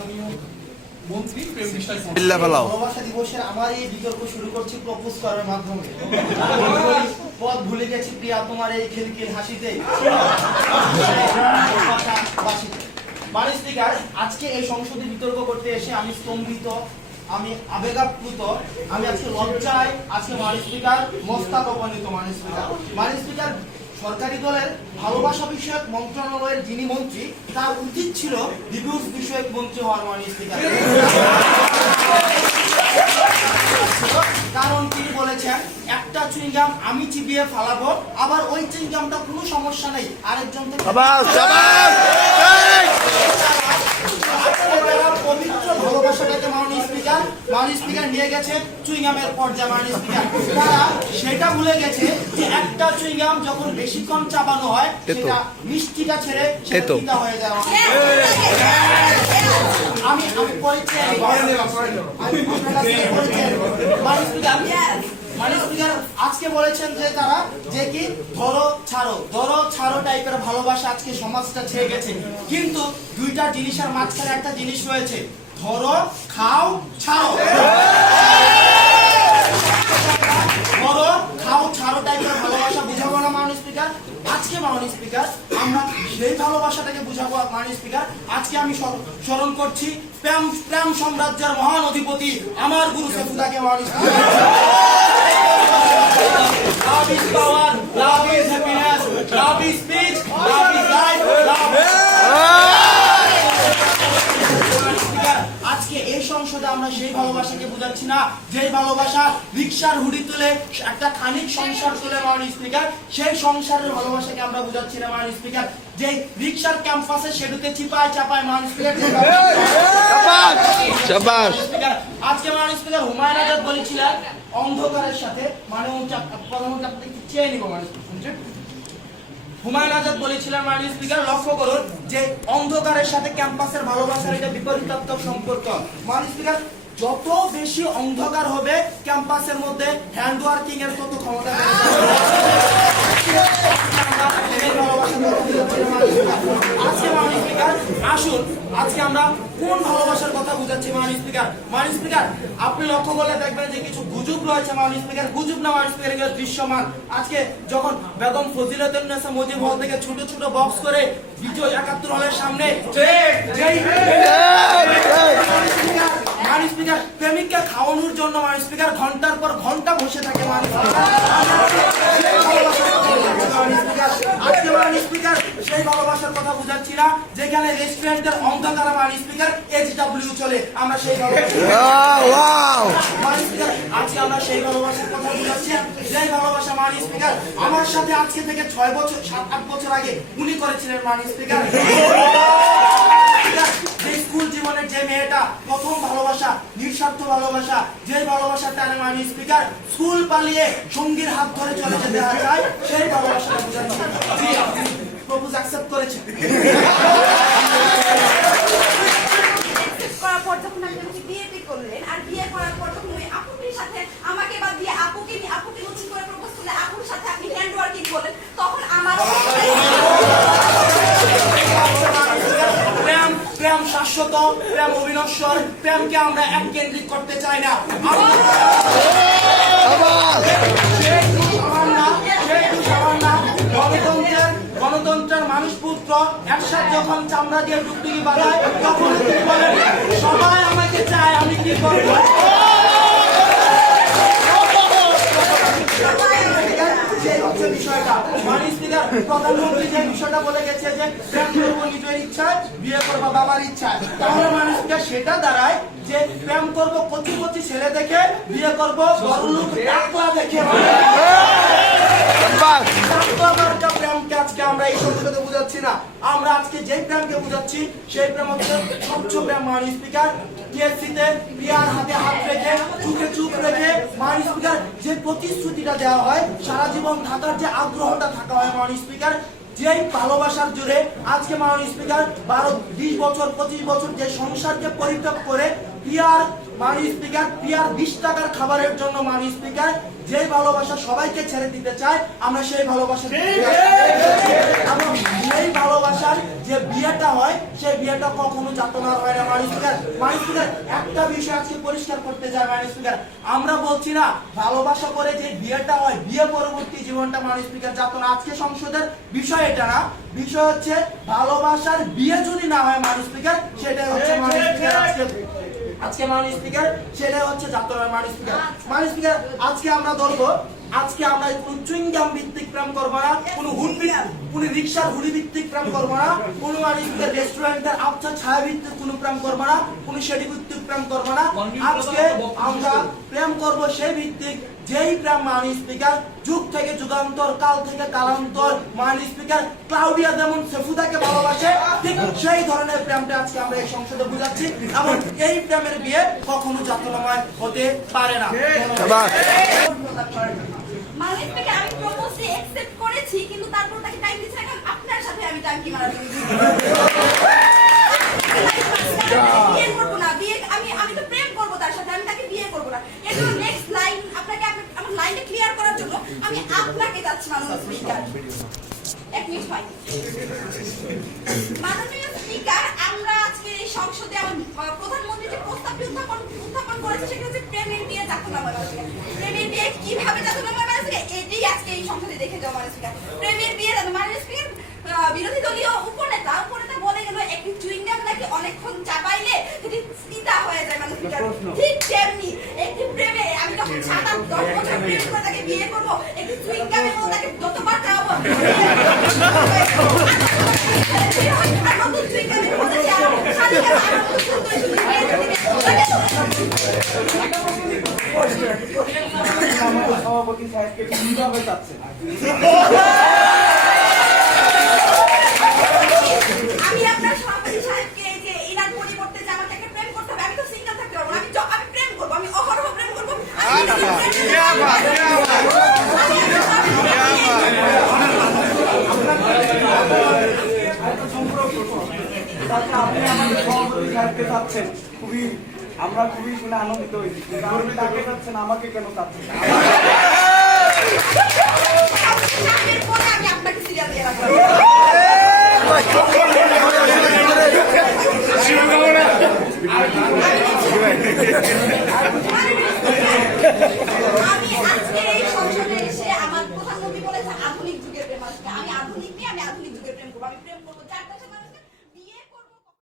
মাননীয় মন্ত্রী প্রেম বিশ্বাস ভালোবাসা দিবসের আমার এই বিতর্ক শুরু করছি প্রপোজ করার মাধ্যমে। পথ ভুলে গেছি প্রিয়া তোমার এই খিলখিল হাসিতে। মাননীয় স্পিকার, আজকে এই সংসদে বিতর্ক করতে এসে আমি স্তম্ভিত, আমি আবেগাপ্লুত, আমি আজকে লজ্জায় আজকে মাননীয় স্পিকার মস্তক অপমানিত। মাননীয় স্পিকার, সরকারি দলের ভালোবাসা বিষয়ক মন্ত্রণালয়ের যিনি মন্ত্রী, তার উচিত ছিল ডিভোর্স বিষয়ক মন্ত্রী হওয়ার। মাননীয় স্পিকার, কারণ তিনি বলেছেন একটা চুইংগাম আমি চিবিয়ে ফালাবো, আবার ওই চুইংগামটা কোনো সমস্যা নেই আরেকজন পবিত্র ভালোবাসাটাকে মাননীয় স্পিকার নিয়ে গেছে চুইংগামের পর্যায়ে। মাননীয় স্পিকার, তারা সেটা ভুলে গেছে যে একটা চুইংগাম যখন বেশিক্ষণ চাবানো হয় সেটা মিষ্টিটা ছেড়ে সেটা হয়ে যায়। আমি পরিচয় মাননীয় স্পিকার আজকে বলেছেন যে তারা যে কি ধরো ছাড়ো টাইপের ভালোবাসা আজকে সমাজটা ছেয়ে গেছে, কিন্তু দুইটা জিনিসের মাঝখানে একটা জিনিস রয়েছে, ধরো খাও ছাড়ো। ধরো খাও ছাড়ো টাইপের ভালোবাসা বুঝাবো না মাননীয় স্পিকার। আজকে মাননীয় স্পিকার আমরা সেই ভালোবাসাটাকে বুঝাবো। মাননীয় স্পিকার, আজকে আমি স্মরণ করছি প্রেম সাম্রাজ্যের মহান অধিপতি আমার গুরু সেফুদাকে। মাননীয় speaker, love is power, love is happiness, love is speech, love is life, love is... আজকে এই সংসদে আমরা সেই ভালোবাসাকে বুঝাচ্ছি না যে ভালোবাসা রিকশার হুডি তুলে একটা খানিক সংসার তুলে। মাননীয় স্পিকার, সেই সংসারের ভালোবাসাকে আমরা বুঝাচ্ছি না। মাননীয় স্পিকার, যে রিকশার ক্যাম্পাসে সেগুলোতে চাপায় মাননীয় স্পিকার। আজকে মাননীয় স্পিকার হুমায়ুন আজাদ বলেছিলেন অন্ধকারের সাথে প্রধানমন্ত্রী চেয়ে নিব। হুমায়ুন আজাদ বলেছিলেন মাননীয় স্পিকার লক্ষ্য করুন যে অন্ধকারের সাথে ক্যাম্পাসের ভালোবাসার এটা বিপরীতাত্মক সম্পর্ক। মাননীয় স্পিকার, যত বেশি অন্ধকার হবে ক্যাম্পাসের মধ্যে হ্যান্ড ওয়ার্কিং এর তত ক্ষমতা আসুন আজকে আমরা কোন ভালোবাসার কথা বুঝাচ্ছি। মাননীয় স্পিকার আপনি লক্ষ্য করলে দেখবেন যে কিছু গুজব রয়েছে। মাননীয় স্পিকার, গুজব না মাননীয় স্পিকার, এগুলো দৃশ্যমান। আজকে যখন বেগম ফজিলাতুন্নেসা মুজিব হল থেকে ছোট ছোট বক্স করে বিজয় ৭১ হলের সামনে মাননীয় স্পিকার প্রেমিককে খাওয়ানোর জন্য মাননীয় স্পিকার ঘন্টার পর ঘন্টা বসে থাকে। মাননীয় স্পিকার সেই ভালোবাসার কথা বুঝাচ্ছি না যেখানে রেস্টুরেন্টের অন্ধকারে মাননীয় স্পিকার এইচডব্লিউ চলে। আমরা সেই আজকে আমরা সেই ভালোবাসার কথা বুঝাচ্ছি, সেই ভালোবাসা মাননীয় স্পিকার আমার সাথে আজকে থেকে ৬ বছর ৭-৮ বছর আগে উনি করেছিলেন। মাননীয় স্পিকার, যে স্কুল জীবনের যে মেয়েটা প্রথম ভালোবাসা নিঃস্বার্থ ভালোবাসা, যে ভালোবাসাটা মাননীয় স্পিকার স্কুল পালিয়ে সঙ্গীর হাত ধরে চলে যেতে চায়, সেই ভালোবাসাটা বুঝাচ্ছি। প্রপোজ অ্যাকসেপ্ট করেছে করার পর যখন আপনি আমাকে বিয়েতে করলেন, আর বিয়ে করার পর যখন ওই আপুটির সাথে আমাকে বাদ দিয়ে আপুকে নতুন করে প্রপোজ করলে, আপুর সাথে আপনি হ্যান্ড ওয়ার্কিং করলেন, তখন আমার প্রেম শাশ্বত, প্রেম অবিনশ্বর, প্রেমকে আমরা এককেন্দ্রিক করতে চাই না। গণতন্ত্রের মানুষ পুত্র একসাথে যখন চামড়া দিয়ে ডুগডুগি বাজায় তখন বলেন সবাই আমাকে চায়, আমি কি করবো? প্রধানমন্ত্রী যে বিষয়টা বলে গেছে যে প্রেম করবো নিজের ইচ্ছায়, বিয়ে করবো বাবার ইচ্ছায়, তাহলে মানুষকে সেটা দাঁড়ায় যে প্রেম করবো কচি কচি ছেলে দেখে, বিয়ে করবো বড়লোক টাকলা দেখে। প্রেমকে আজকে আমরা এই সংসদে বুঝাচ্ছি না। আমরা আজকে যে প্রেমকে বুঝাচ্ছি সেই প্রেম হচ্ছে স্বচ্ছ প্রেম। মাননীয় স্পিকার, টিএসসিতে প্রিয়ার হাতে হাত রেখে চোখে চুপ রেখে মাননীয় স্পিকার যে প্রতিশ্রুতিটা দেওয়া হয়, সারা জীবন থাকার যে আগ্রহটা থাকা হয় মাননীয় স্পিকার, যে ভালোবাসার জোরে আজকে মাননীয় স্পিকার 12-20 বছর 25 বছর যে সংসারকে পরিত্যাগ করে পিয়ার মাননীয় স্পিকার, পিয়ার 20 টাকার খাবারের জন্য মাননীয় স্পিকার যে ভালোবাসা সবাইকে ছেড়ে দিতে চায়, আমরা সেই ভালোবাসা এবং সেই ভালোবাসার যে বিয়েটা হয় সেই বিয়েটা কখনো যাতনার হয় না মাননীয় স্পিকার। মাননীয় স্পিকার, একটা বিষয় আজকে পরিষ্কার করতে চাই মাননীয় স্পিকার, আমরা বলছি না ভালোবাসা করে যে বিয়েটা হয় বিয়ে পরবর্তী জীবনটা মাননীয় স্পিকার যাতনা। আজকে সংসদের বিষয় এটা না, বিষয় হচ্ছে ভালোবাসার বিয়ে যদি না হয় মাননীয় স্পিকার, সেটাই হচ্ছে মাননীয় স্পিকার আজকে মাননীয় স্পিকার সেটাই হচ্ছে যাত্রা মাননীয় স্পিকার। মাননীয় স্পিকার, আজকে আমরা ধরবো, আজকে আমরা কোন চুইংগাম ভিত্তিক প্রেম করবো না, কোন কোন রিক্সার হুডি ভিত্তিক প্রেম করবো না, কোন মাননীয় স্পিকার রেস্টুরেন্টের আবছা ছায়া ভিত্তিক কোন প্রেম করবো না, কোন সেটি ভিত্তিক প্রেম করবো না। আজকে আমরা প্রেম করবো সেই ভিত্তিক যেই প্রেম মাননীয় স্পিকার যুগ থেকে যুগান্তর, কাল থেকে কালান্তর মাননীয় স্পিকার ক্লাউডিয়া যেমন সেফুদাকে ভালোবাসে, ঠিক সেই ধরনের প্রেমটা আজকে আমরা এই সংসদে বুঝাচ্ছি এবং এই প্রেমের বিয়ে কখনো যাতনাময় হতে পারে না। মাননীয় স্পিকার, আমি প্রপোজটি অ্যাকসেপ্ট করেছি, কিন্তু তারপর তাকে টাইম দিচ্ছি না, কারণ আপনার সাথে আমি টাইম কি মারামারি বিয়ে করবো না, বিয়ে আমি তো প্রেম করবো তার সাথে, আমি তাকে বিয়ে করবো না। এর জন্য নেক্সট লাইন আপনাকে আমার লাইনটা ক্লিয়ার করার জন্য আমি আপনাকে যাচ্ছি মাননীয় স্পিকার। এক মিনিট হয় মাননীয় স্পিকার, আমরা আজকে এই সংসদে প্রধানমন্ত্রী যে প্রস্তাবটি উত্থাপন করেছে সেটা হচ্ছে প্রেমের বিয়ে যাতনাময়। প্রেমের বিয়ে কিভাবে যাতনাময় মানে এটাই আজকে এই সংসদে দেখে যাওয়া মাননীয় স্পিকার। প্রেমের বিয়ে মাননীয় স্পিকার, বিরোধী দলীয় উপনেতা বলে গেল একটি চুইংগাম নাকি অনেকক্ষণ চাপাইলে সেটি চিন্তা হয়ে যায় মাননীয় স্পিকার। ঠিক তেমনি একটি প্রেমে আমি যখন 7-10 বছর প্রেম করে তাকে বিয়ে করবো, একটি চুইংগামের মতো তাকে যতবার খাওয়াবো নতুন চুইংগামের মধ্যে সভাপতি সাহেবকে কিভাবে চাচ্ছে? আমি আপনার সভাপতি সাহেবকে যে ইনার পরিবর্তে যে আমাকে একটা প্রেম করতে হবে, আমি তো সিঙ্গেল থাকতে পারবো না, আমি প্রেম করবো, আমি অহরহ প্রেম করবো। আপনি আমাদের সভাপতি সাহেবকে চাচ্ছেন, আমরা খুবই শুনে আনন্দিত হয়েছি, কিন্তু আপনি তাকে চাচ্ছেন, আমাকে কেন চাচ্ছেন? আমি আপনাকে সিরিয়াল দিয়ে রাখবো। আমি